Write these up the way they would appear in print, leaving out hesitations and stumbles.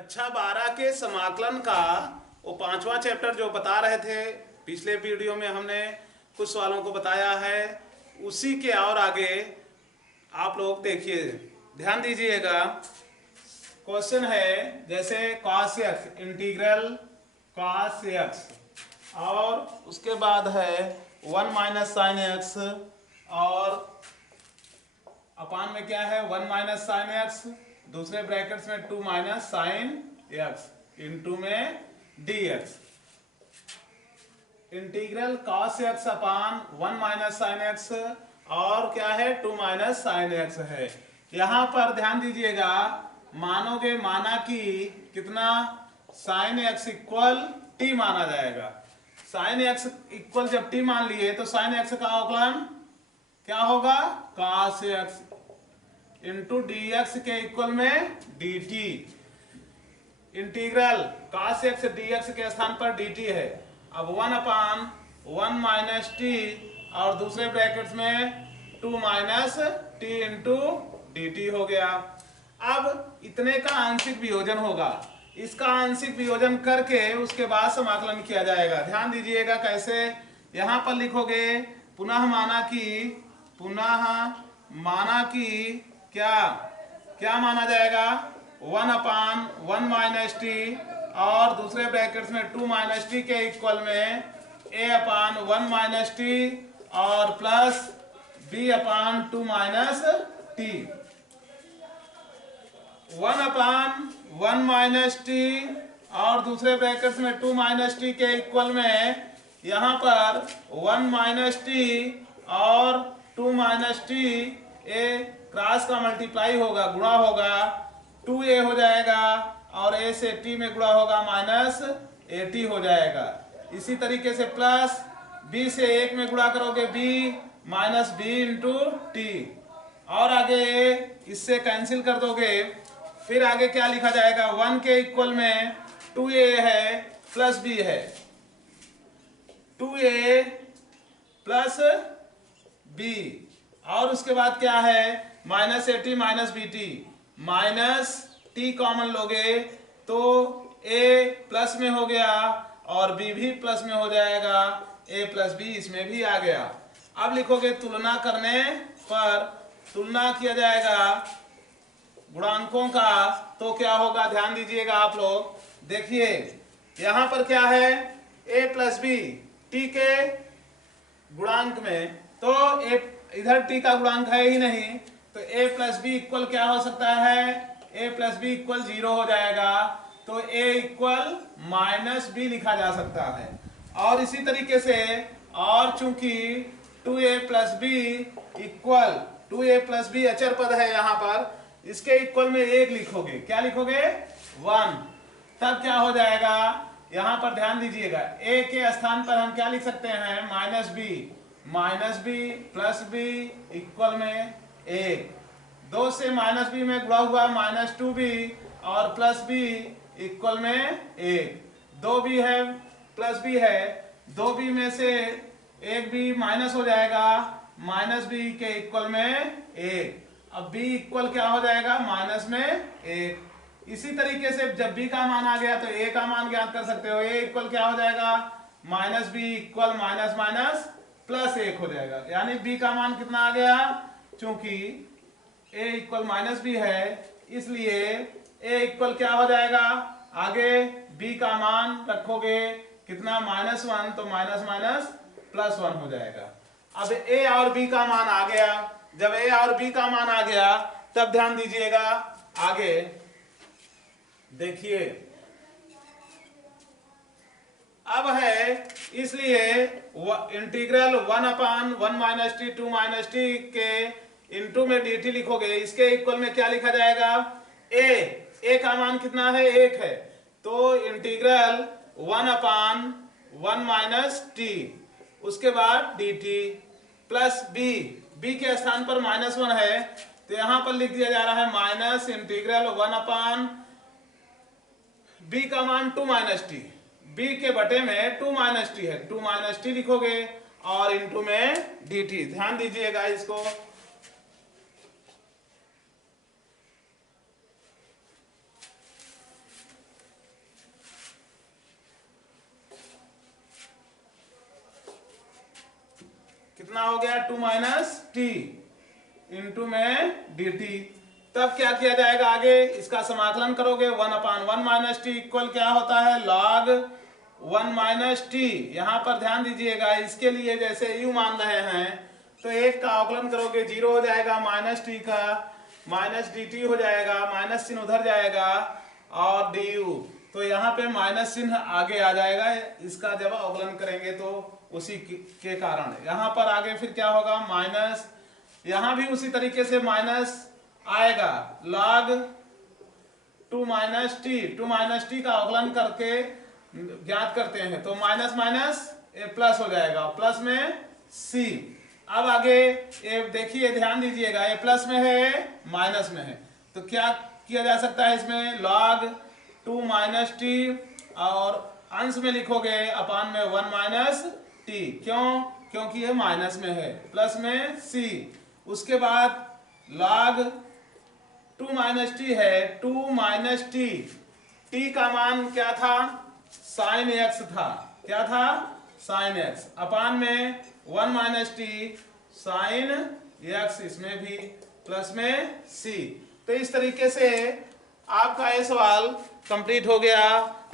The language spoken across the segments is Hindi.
कक्षा 12 के समाकलन का वो 5वां चैप्टर जो बता रहे थे पिछले वीडियो में हमने कुछ सवालों को बताया है, उसी के और आगे आप लोग देखिए, ध्यान दीजिएगा। क्वेश्चन है जैसे cos x, integral cos x, और उसके बाद है 1 माइनस साइन एक्स, और अपान में क्या है 1 माइनस साइन एक्स, दूसरे ब्रैकेट्स में 2 माइनस साइन एक्स इंटू में dx। इंटीग्रल cos x अपान 1 माइनस साइन एक्स और क्या है 2 माइनस साइन एक्स है। यहां पर ध्यान दीजिएगा, मानोगे माना कि कितना साइन एक्स इक्वल टी माना जाएगा। साइन एक्स इक्वल जब टी मान लिए तो साइन एक्स का अवकलन क्या होगा cos x into D x के इक्वल में D T. Integral cos x D x के स्थान पर डी टी है। अब 1 अपान 1 माइनस टी और दूसरे ब्रैकेट्स में 2 minus T into D T हो गया। अब इतने का आंशिक वियोजन होगा, इसका आंशिक वियोजन करके उसके बाद समाकलन किया जाएगा। ध्यान दीजिएगा कैसे, यहां पर लिखोगे पुनः माना कि क्या क्या माना जाएगा 1 अपान 1 माइनस टी और दूसरे ब्रैकेट्स में 2 माइनस टी के इक्वल में a अपान 1 माइनस टी और प्लस b अपान 2 माइनस टी। 1 अपान 1 माइनस टी और दूसरे ब्रैकेट्स में 2 माइनस टी के इक्वल में यहाँ पर 1 माइनस टी और 2 माइनस टी, ए क्रॉस का मल्टीप्लाई होगा, गुणा होगा, 2a हो जाएगा और a से t में गुणा होगा माइनस at हो जाएगा। इसी तरीके से प्लस b से 1 में गुणा करोगे b minus b into T, और आगे इससे कैंसिल कर दोगे। फिर आगे क्या लिखा जाएगा 1 के इक्वल में 2a है प्लस b है, 2a प्लस b, और उसके बाद क्या है minus A T minus B T, minus T common लोगे तो a प्लस में हो गया और b भी प्लस में हो जाएगा, a प्लस b इसमें भी आ गया। अब लिखोगे तुलना करने पर तुलना किया जाएगा गुणांकों का, तो क्या होगा ध्यान दीजिएगा आप लोग। देखिए यहां पर क्या है a प्लस बी टी के गुणांक में, तो a इधर t का गुणांक है ही नहीं, तो a प्लस बी इक्वल क्या हो सकता है a प्लस बी इक्वल 0 हो जाएगा, तो a इक्वल माइनस बी लिखा जा सकता है। और इसी तरीके से और चूंकि 2a plus B equal 2a plus B अचर पद है यहाँ पर, इसके इक्वल में 1 लिखोगे, क्या लिखोगे 1, तब क्या हो जाएगा यहाँ पर ध्यान दीजिएगा, a के स्थान पर हम क्या लिख सकते हैं minus B plus B equal में 1, 2 से माइनस बी में गुणा हुआ माइनस 2b और प्लस बी इक्वल में 1, 2b है प्लस बी है, 2b में से 1b माइनस हो जाएगा, माइनस बी के इक्वल में 1। अब b इक्वल क्या हो जाएगा माइनस में 1। इसी तरीके से जब b का मान आ गया तो a का मान ज्ञात कर सकते हो, a इक्वल क्या हो जाएगा minus B equal minus minus plus 1 हो जाएगा, यानी b का मान कितना आ गया, चूंकि a इक्वल माइनस बी है इसलिए a इक्वल क्या हो जाएगा, आगे b का मान रखोगे कितना -1, तो माइनस माइनस प्लस 1 हो जाएगा। अब a और b का मान आ गया, जब a और b का मान आ गया तब ध्यान दीजिएगा आगे देखिए, अब है इसलिए इंटीग्रल 1 अपान 1 माइनस टी 2 माइनस टी के इंटू में डी टी लिखोगे, इसके इक्वल में क्या लिखा जाएगा a का मान कितना है 1 है, तो इंटीग्रल 1 अपान 1 माइनस टी, उसके बाद डी टी प्लस b के स्थान पर -1 है तो यहां पर लिख दिया जा रहा है माइनस इंटीग्रल 1 अपान b का मान 2 माइनस टी, b के बटे में 2 माइनस टी है, 2 माइनस टी लिखोगे और इंटू में dt। ध्यान दीजिएगा इसको, कितना हो गया 2 माइनस टी इंटू में डी टी। तब क्या किया जाएगा आगे, इसका समाकलन करोगे 1/1 माइनस टी इक्वल क्या होता है log 1 माइनस टी। यहां पर ध्यान दीजिएगा, इसके लिए जैसे यू मान रहे हैं तो एक का अवकलन करोगे 0 हो जाएगा, माइनस टी का माइनस डी टी हो जाएगा, माइनस चिन्ह उधर जाएगा और डी यू, तो यहाँ पे माइनस चिन्ह आगे आ जाएगा इसका जब अवकलन करेंगे तो उसी के कारण। यहाँ पर आगे फिर क्या होगा माइनस, यहाँ भी उसी तरीके से माइनस आएगा log 2 माइनस टी का अवकलन करके ज्ञात करते हैं तो माइनस माइनस ए प्लस हो जाएगा, प्लस में सी। अब आगे ए देखिए ध्यान दीजिएगा, ए प्लस में है माइनस में है तो क्या किया जा सकता है इसमें log 2 माइनस टी और अंश में लिखोगे अपान में 1 माइनस टी, क्यों, क्योंकि ये माइनस में है, प्लस में सी। उसके बाद log 2 माइनस टी है 2 माइनस टी, टी का मान क्या था साइन एक्स था, क्या था साइन एक्स, अपान में 1 माइनस टी साइन एक्स, इसमें भी प्लस में सी। तो इस तरीके से आपका ये सवाल कंप्लीट हो गया।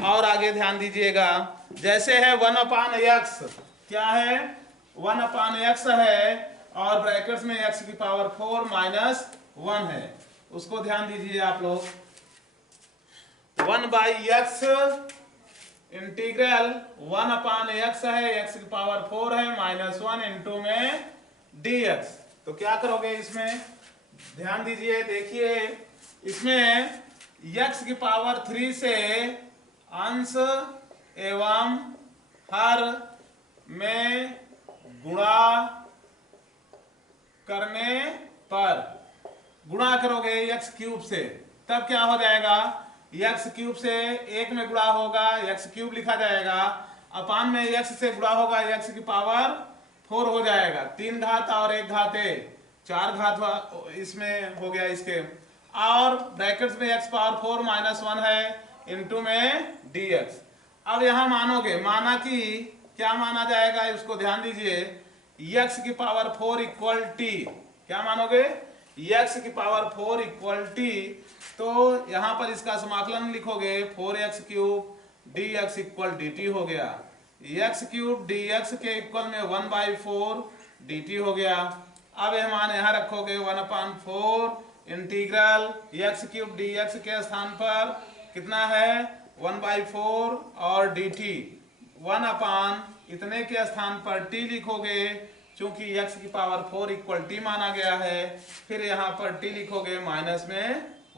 और आगे ध्यान दीजिएगा, जैसे है 1/x, क्या है 1/x है और ब्रैकेट्स में x की पावर 4 माइनस 1 है, उसको ध्यान दीजिए आप लोग। 1/x इंटीग्रल 1/x है, x की पावर 4 है माइनस 1 इंटू में dx। तो क्या करोगे इसमें ध्यान दीजिए, देखिए इसमें x की पावर 3 से अंश एवं हर में गुणा करने पर गुणा करोगे x क्यूब से, तब क्या हो जाएगा x क्यूब से 1 में गुणा होगा x क्यूब लिखा जाएगा, अपान में x से गुणा होगा x की पावर 4 हो जाएगा, 3 घात और 1 घाते 4 घात इसमें हो गया इसके, और ब्रैकेट्स में x पावर 4 माइनस 1 है इंटू में dx। अब यहां मानोगे, माना कि क्या माना जाएगा उसको ध्यान दीजिए, x की पावर 4 इक्वल टी, क्या मानोगे x की पावर 4 इक्वल टी, तो यहां पर इसका समाकलन लिखोगे 4x cube dx equal dt हो गया, x क्यूब dx के इक्वल में 1/4 dt हो गया। अब यह मान यहां रखोगे 1/4 इंटीग्रल x क्यूब dx के स्थान पर कितना है 1/4 और dt 1 इतने के स्थान पर t लिखोगे, चूंकि x की पावर 4 इक्वल टी माना गया है, फिर यहाँ पर t लिखोगे माइनस में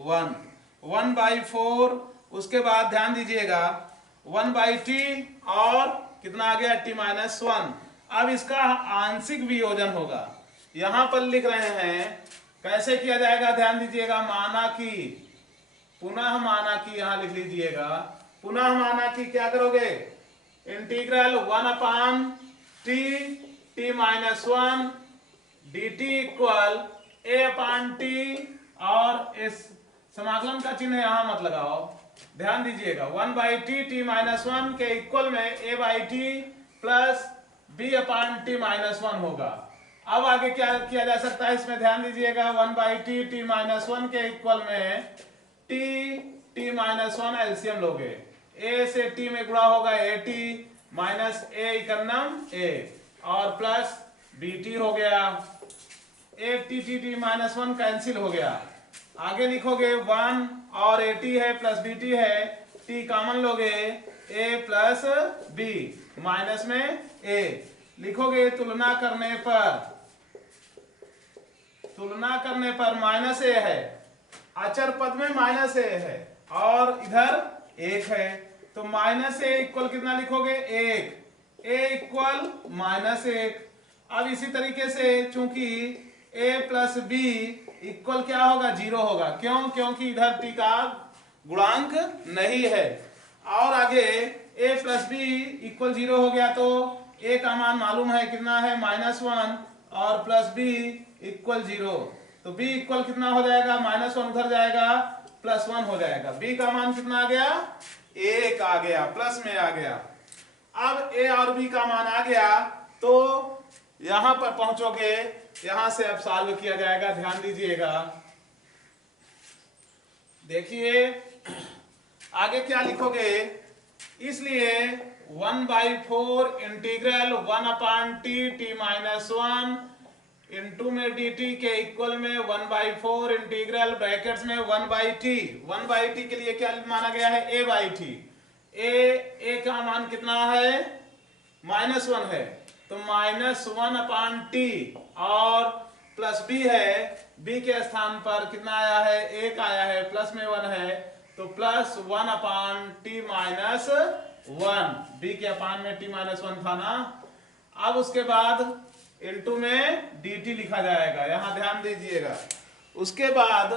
1/4। उसके बाद ध्यान दीजिएगा 1/t और कितना आ गया t माइनस 1। अब इसका आंशिक वियोजन होगा, यहां पर लिख रहे हैं कैसे किया जाएगा ध्यान दीजिएगा, माना कि, पुनः माना कि यहां लिख लीजिएगा, पुनः माना कि क्या करोगे integral 1/t minus 1 dt equal a/t, और इस समाकलन का चिन्ह यहां मत लगाओ, ध्यान दीजिएगा 1/t माइनस 1 के इक्वल में a/t प्लस b/t माइनस 1 होगा। अब आगे क्या किया जा सकता है इसमें ध्यान दीजिएगा, 1/t माइनस 1 के इक्वल में t माइनस 1 एलसीएम लोगे, a से t में गुणा होगा at माइनस a इकन्नम a और प्लस bt हो गया, a माइनस 1 कैंसिल हो गया, आगे लिखोगे 1 और at है प्लस bt है, t कॉमन लोगे a प्लस b माइनस में a लिखोगे, तुलना करने पर माइनस a है, अचर पद में माइनस a है और इधर 1 है, तो माइनस a इक्वल कितना लिखोगे 1, a इक्वल माइनस 1। अब इसी तरीके से चूंकि a प्लस b इक्वल क्या होगा 0 होगा, क्यों, क्योंकि इधर t का गुणांक नहीं है। और आगे a प्लस b इक्वल 0 हो गया तो a का मान मालूम है कितना है -1 और प्लस b इक्वल 0, तो b इक्वल कितना हो जाएगा -1 उधर जाएगा +1 हो जाएगा, b का मान कितना आ गया 1 आ गया, प्लस में आ गया। अब a और b का मान आ गया तो यहां पर पहुंचोगे, यहां से अब सॉल्व किया जाएगा, ध्यान दीजिएगा। देखिए आगे क्या लिखोगे, इसलिए 1/4 integral 1/t t minus 1 into में dt के इक्वल में 1/4 इंटीग्रल ब्रैकेट्स में 1/t। 1/t के लिए क्या माना गया है, a/t। a का मान कितना है, -1 है, तो -1/t और प्लस b है, b के स्थान पर कितना आया है, 1 आया है, प्लस में 1 है, तो +1/t माइनस 1, b के अपान में t माइनस 1 था ना। अब उसके बाद इंटू में dt लिखा जाएगा, यहां ध्यान दीजिएगा। उसके बाद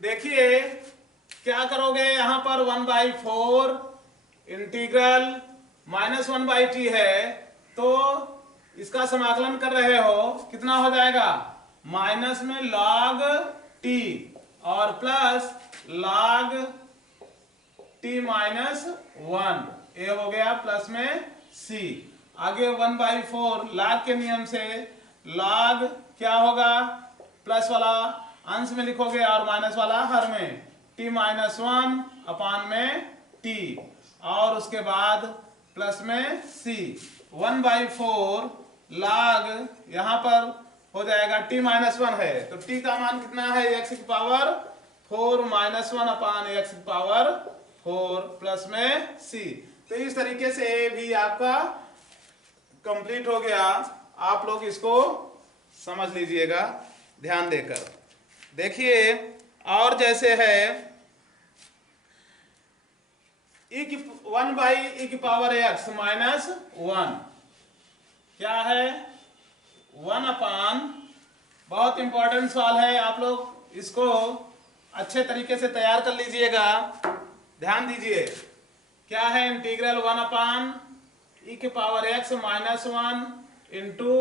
देखिए क्या करोगे, यहां पर 1/4 इंटीग्रल -1/t है, तो इसका समाकलन कर रहे हो, कितना हो जाएगा, माइनस में log t और प्लस log t माइनस 1, ए हो गया प्लस में c। आगे 1/4 log के नियम से log क्या होगा, प्लस वाला अंश में लिखोगे और माइनस वाला हर में, t माइनस 1 अपान में t और उसके बाद प्लस में c। 1/4 log यहां पर हो जाएगा t माइनस 1 है, तो t का मान कितना है, x की पावर 4 माइनस 1 अपान x की पावर 4 प्लस में c। तो इस तरीके से भी आपका कंप्लीट हो गया। आप लोग इसको समझ लीजिएगा ध्यान देकर। देखिए और जैसे है 1/e की पावर x माइनस 1, क्या है, 1 अपान, बहुत इंपॉर्टेंट सवाल है, आप लोग इसको अच्छे तरीके से तैयार कर लीजिएगा। ध्यान दीजिए क्या है, इंटीग्रल 1/e की power x minus 1 into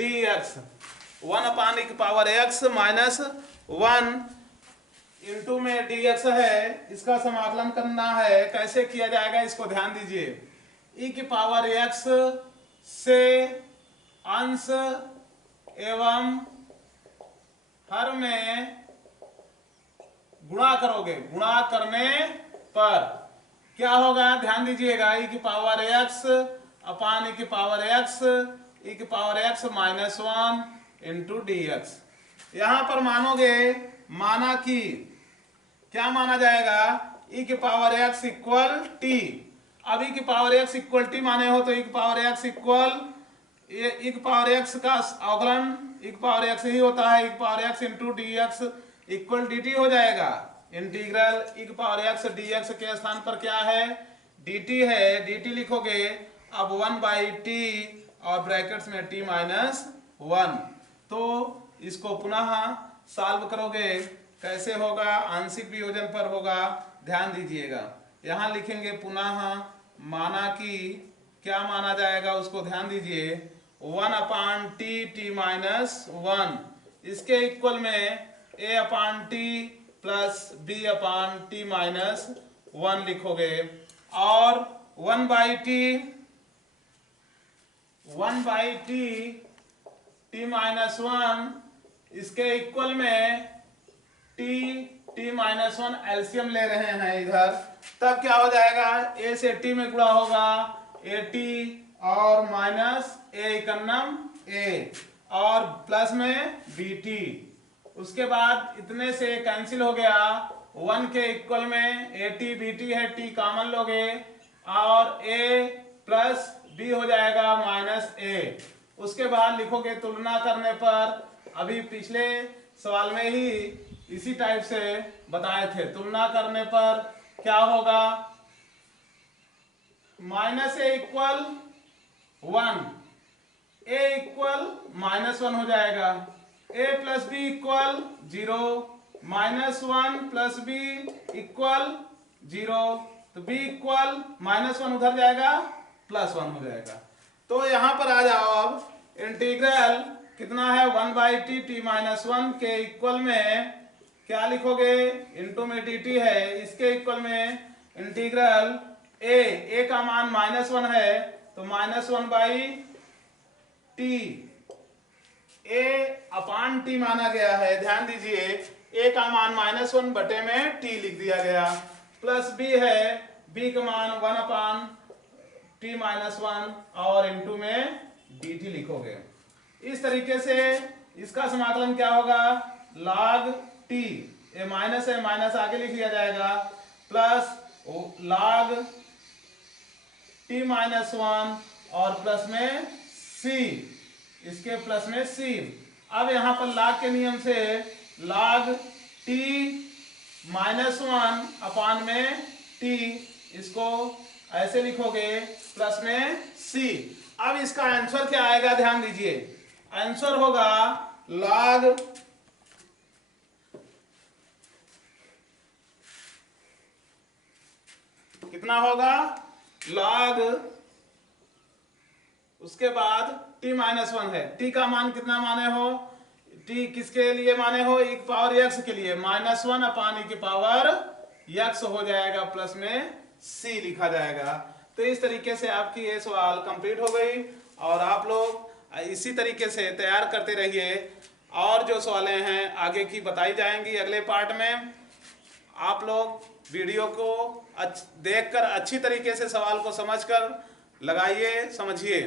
dx। 1/e की पावर x माइनस 1 इंटू में dx है, इसका समाकलन करना है, कैसे किया जाएगा इसको ध्यान दीजिए। e की पावर x से अंश एवं हर में गुणा करोगे, गुणा करने पर क्या होगा, ध्यान दीजिएगा, e की पावर x अपान e की पावर x, e की power x minus 1 into dx। यहां पर मानोगे, माना कि क्या माना जाएगा, e की पावर x इक्वल t। अब e की पावर x इक्वल t माने हो तो e की पावर x इक्वल, e की पावर x का अवकलन e की पावर x ही होता है, e की power x into dx equal dt हो जाएगा। इंटीग्रल e की पावर x dx के स्थान पर क्या है, dt है, dt लिखोगे, अब 1/t और ब्रैकेट्स में t माइनस 1। तो इसको पुनः सॉल्व करोगे, कैसे होगा, आंशिक वियोजन पर होगा, ध्यान दीजिएगा। यहां लिखेंगे पुनः, माना कि क्या माना जाएगा उसको ध्यान दीजिए, 1/t t माइनस 1, इसके इक्वल में a/t प्लस b/t माइनस 1 लिखोगे और 1/t t माइनस 1 इसके इक्वल में t माइनस 1 एलसीएम ले रहे हैं इधर, तब क्या हो जाएगा, a से t में गुणा होगा at और माइनस a और प्लस में bt। उसके बाद इतने से कैंसिल हो गया, 1 के इक्वल में at bt है, t कॉमन लोगे और a प्लस b हो जाएगा माइनस a। उसके बाद लिखोगे तुलना करने पर, अभी पिछले सवाल में ही इसी टाइप से बताए थे, तुलना करने पर क्या होगा, minus a equal 1, a equal -1 हो जाएगा, a plus b equal 0, -1 plus b equal 0, तो b इक्वल -1 उधर जाएगा, +1 हो जाएगा। तो यहां पर आ जाओ, अब इंटीग्रल कितना है, 1/t t माइनस 1 के इक्वल में क्या लिखोगे, इनटू में dt है, इसके इक्वल में इंटीग्रल a का मान -1 है तो -1 by T, a upon T माना गया है, ध्यान दीजिए a का मान -1 बटे में t लिख दिया गया, प्लस b है, b का मान 1 अपान t -1 और इनटू में dt लिखोगे। इस तरीके से इसका समाकलन क्या होगा, log t, ये माइनस है, माइनस आगे लिख लिया जाएगा, प्लस log t -1 और प्लस में c, इसके प्लस में c। अब यहां पर log के नियम से log t -1 अपान में t, इसको ऐसे लिखोगे प्लस में c। अब इसका आंसर क्या आएगा, ध्यान दीजिए, आंसर होगा log कितना होगा, log, उसके बाद t -1 है, t का मान कितना माने हो, t किसके लिए माने हो, e की पावर x के लिए, -1 अपान e की पावर x हो जाएगा, प्लस में c लिखा जाएगा। तो इस तरीके से आपकी ये सवाल कंप्लीट हो गई और आप लोग इसी तरीके से तैयार करते रहिए, और जो सवालें हैं आगे की बताई जाएंगी अगले पार्ट में। आप लोग वीडियो को देखकर अच्छी तरीके से सवाल को समझकर लगाइए, समझिए।